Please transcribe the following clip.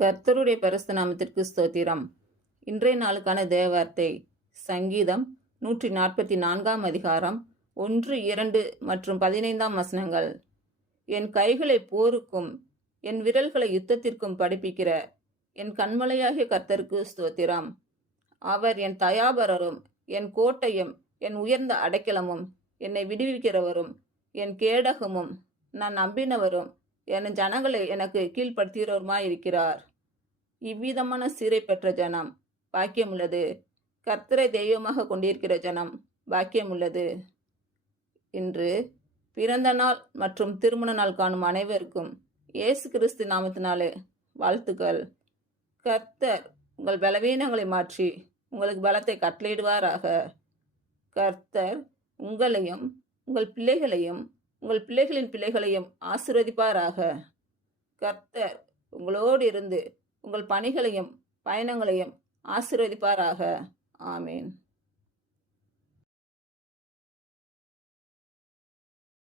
கர்த்தருடைய பரிசுத்த நாமத்திற்கு ஸ்தோத்திரம். இன்றைய நாளுக்கான தேவவார்த்தை சங்கீதம் 144 அதிகாரம் 1, 2 மற்றும் 15 வசனங்கள். என் கைகளை போருக்கும் என் விரல்களை யுத்தத்திற்கும் படிப்பிக்கிற என் கண்மலையாகிய கர்த்தருக்கு ஸ்தோத்திரம். அவர் என் தயாபரரும் என் கோட்டையும் என் உயர்ந்த அடைக்கலமும் என்னை விடுவிக்கிறவரும் என் கேடகமும் நான் நம்பினவரும் என் ஜனங்களை எனக்கு கீழ்ப்படுத்துகிறவருமாயிருக்கிறார். இவ்விதமான சீரை பெற்ற ஜனம் பாக்கியமுள்ளது. கர்த்தரை தெய்வமாக கொண்டிருக்கிற ஜனம் பாக்கியமுள்ளது. இன்று பிறந்த நாள் மற்றும் திருமண நாள் காணும் அனைவருக்கும் இயேசு கிறிஸ்து நாமத்தினாலே வாழ்த்துக்கள். கர்த்தர் உங்கள் பலவீனங்களை மாற்றி உங்களுக்கு பலத்தை கட்டளையிடுவாராக. கர்த்தர் உங்களையும் உங்கள் பிள்ளைகளையும் உங்கள் பிள்ளைகளின் பிள்ளைகளையும் ஆசீர்வதிப்பாராக. கர்த்தர் உங்களோடு இருந்து உங்கள் பணிகளையும் பயணங்களையும் ஆசீர்வதிப்பாராக. ஆமேன்.